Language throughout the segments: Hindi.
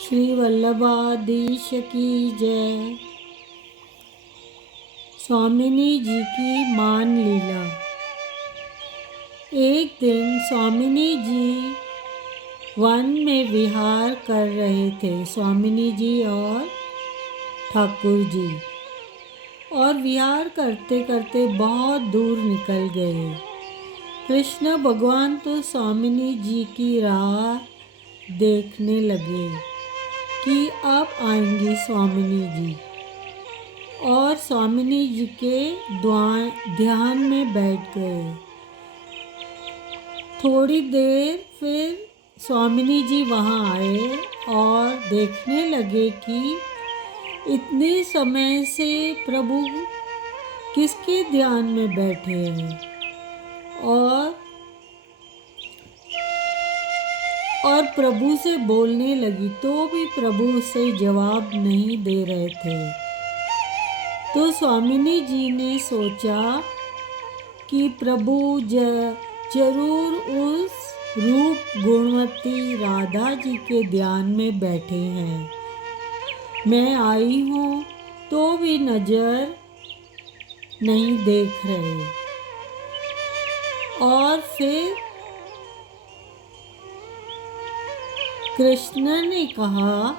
श्री वल्लभाधीश की जय। स्वामिनी जी की मान लीला। एक दिन स्वामिनी जी वन में विहार कर रहे थे। स्वामिनी जी और ठाकुर जी और विहार करते करते बहुत दूर निकल गए। कृष्ण भगवान तो स्वामिनी जी की राह देखने लगे कि अब आएंगी स्वामिनी जी, और स्वामिनी जी के ध्यान में बैठ गए। थोड़ी देर फिर स्वामिनी जी वहाँ आए और देखने लगे कि इतने समय से प्रभु किसके ध्यान में बैठे हैं, और प्रभु से बोलने लगी तो भी प्रभु उसे जवाब नहीं दे रहे थे। तो स्वामिनी जी ने सोचा कि प्रभु जरूर उस रूप गुणवती राधा जी के ध्यान में बैठे हैं। मैं आई हूँ तो भी नजर नहीं देख रहे। और फिर कृष्ण ने कहा,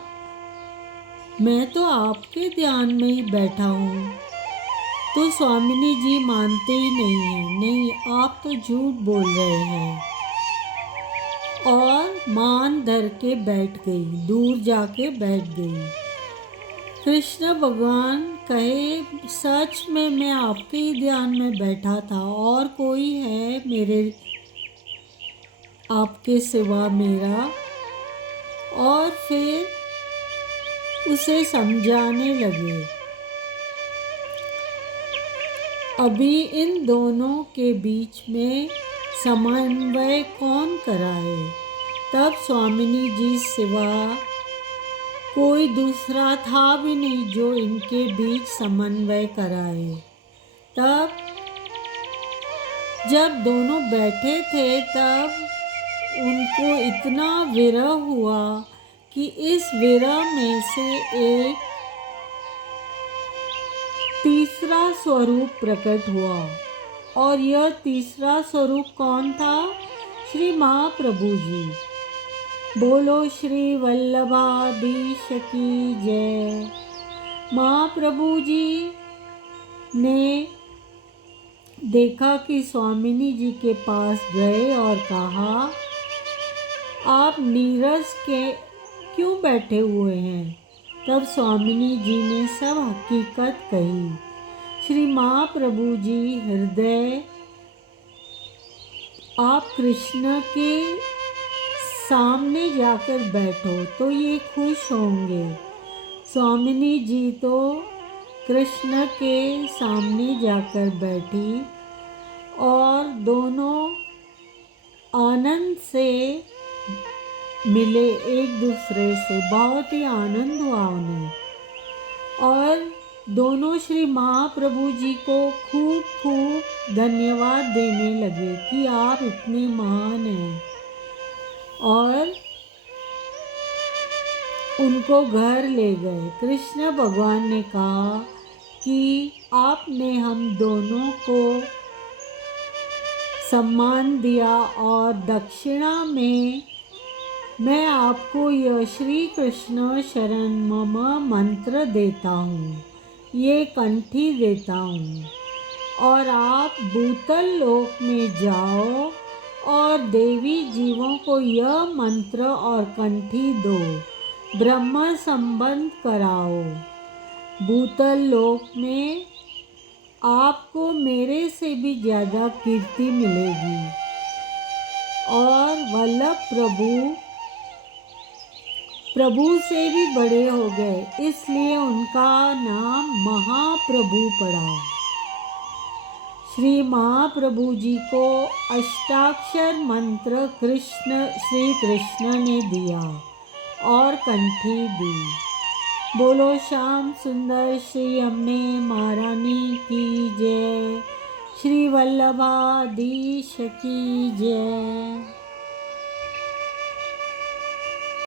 मैं तो आपके ध्यान में ही बैठा हूँ। तो स्वामिनी जी मानते ही नहीं हैं। नहीं, आप तो झूठ बोल रहे हैं। और मान धर के बैठ गई, दूर जाके बैठ गई। कृष्ण भगवान कहे, सच में मैं आपके ही ध्यान में बैठा था, और कोई है मेरे आपके सिवा मेरा? और फिर उसे समझाने लगे, अभी इन दोनों के बीच में समन्वय कौन कराए? तब स्वामिनी जी सिवा कोई दूसरा था भी नहीं जो इनके बीच समन्वय कराए। तब जब दोनों बैठे थे तब उनको इतना विरह हुआ कि इस विरह में से एक तीसरा स्वरूप प्रकट हुआ। और यह तीसरा स्वरूप कौन था? श्री महाप्रभु जी। बोलो श्री वल्लभाधीश की जय। महाप्रभु जी ने देखा कि स्वामिनी जी के पास गए और कहा, आप नीरस के क्यों बैठे हुए हैं? तब स्वामिनी जी ने सब हकीकत कही। श्री महाप्रभु जी, हृदय आप कृष्ण के सामने जाकर बैठो तो ये खुश होंगे। स्वामिनी जी तो कृष्ण के सामने जाकर बैठी और दोनों आनंद से मिले एक दूसरे से। बहुत ही आनंद हुआ उन्हें, और दोनों श्री महाप्रभु जी को खूब खूब धन्यवाद देने लगे कि आप इतने महान हैं। और उनको घर ले गए। कृष्ण भगवान ने कहा कि आपने हम दोनों को सम्मान दिया, और दक्षिणा में मैं आपको यह श्री कृष्ण शरण मम मंत्र देता हूँ, ये कंठी देता हूँ, और आप भूतल लोक में जाओ और देवी जीवों को यह मंत्र और कंठी दो, ब्रह्म संबंध कराओ। भूतल लोक में आपको मेरे से भी ज़्यादा कीर्ति मिलेगी। और वल्लभ प्रभु से भी बड़े हो गए, इसलिए उनका नाम महाप्रभु पड़ा। श्री महाप्रभु जी को अष्टाक्षर मंत्र श्री कृष्ण ने दिया और कंठी दी। बोलो श्याम सुंदर श्री अम्बे महारानी की जय। श्री वल्लभाधीश की जय।